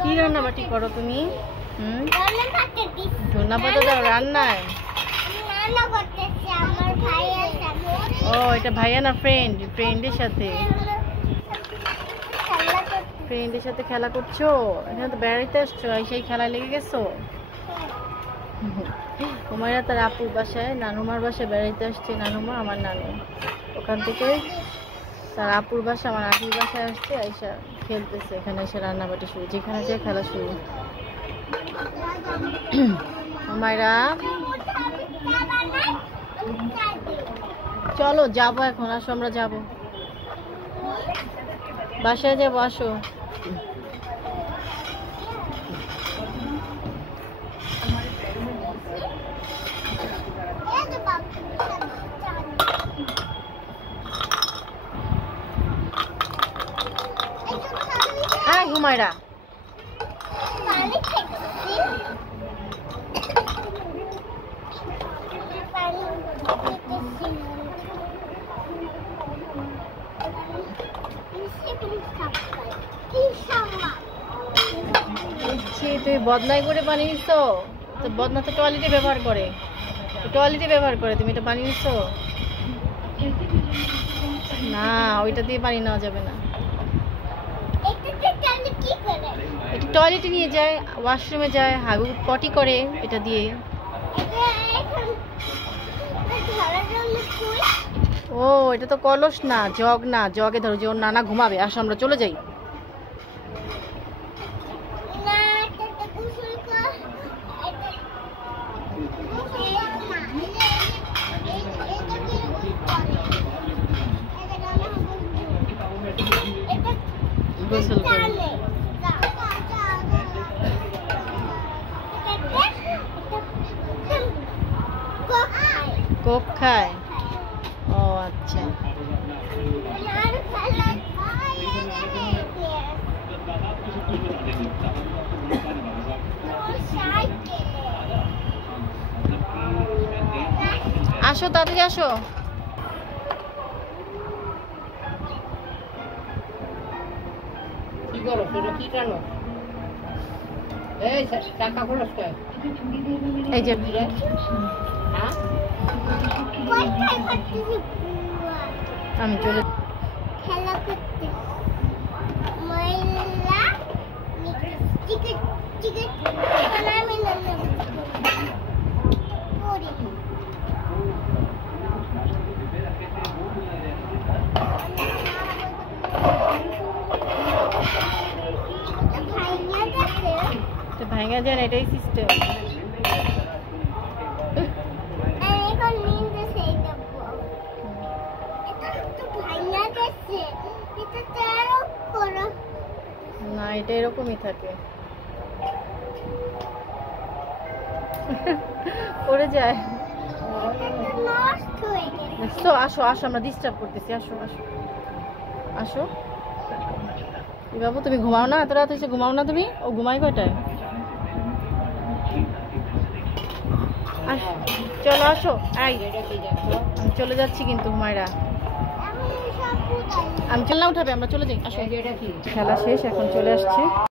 কি রান্না বাটি করো তুমি? ধন্যা পাতা দাও রান্নায়? ও এটা ভাইয়া না ফ্রেন্ডের সাথে খেলা করছো? এখানে তো বেড়াইতে আসছো, সেই খেলায় লেগে গেছো? হুমায়রা তার আপুর বাসায় নানুমার বাসায় বেড়াইতে আসছে। নানুমা আমার নানু, ওখান থেকে তার আপুর বাসা আমার আপুর বাসায় আসছে, আইসা খেলতেছে। এখানে এসে রান্নাবাটি শুরু, যেখানে যে খেলা শুরু। হুমায়রা চলো যাবো এখন, আসো আমরা যাবো, বাসায় যাবো, আসো। হুমায়রা তুই বদনাই করে পানি নিচ্ছো? তো বদনা তো টয়লেটে ব্যবহার করে, তুমি এটা পানি নিচ্ছো না, ওইটা দিয়ে পানি নেওয়া যাবে না। এটা টয়লেটে নিয়ে যায়, ওয়াশরুমে যায়, হাগু পটি করে এটা দিয়ে। ও এটা তো কলস না, জগ না, জগে ধরো যে ওর নানা ঘুমাবে। আসো আমরা চলে যাই। গোসল করে কোক খায়? ও আচ্ছা। আসো তাড়াতাড়ি আসো। কি করো সেটা? কি জানো? এই টাকা খরচ করে এই যে হ্যাঁ আমি চলে খেলা করতে ময়লা টিকেট টিকেট আমি না পড়ি ভাঙা যায় না, এটাই সিস্টেম। না এটা এরকমই থাকে, পড়ে যায়। তো আসো আসো, আমরা ডিস্টার্ব করতেছি, আসো আসো আসো। বাবু তুমি ঘুমাও না, এত রাত হয়েছে ঘুমাও না তুমি? ও ঘুমাই কয়টায়? চলো আসো। আমি চলে যাচ্ছি কিন্তু হুমায়রা, আমি চলনা উঠাবে, আমরা চলে যাই। আসো, খেলা শেষ, এখন চলে আসছে।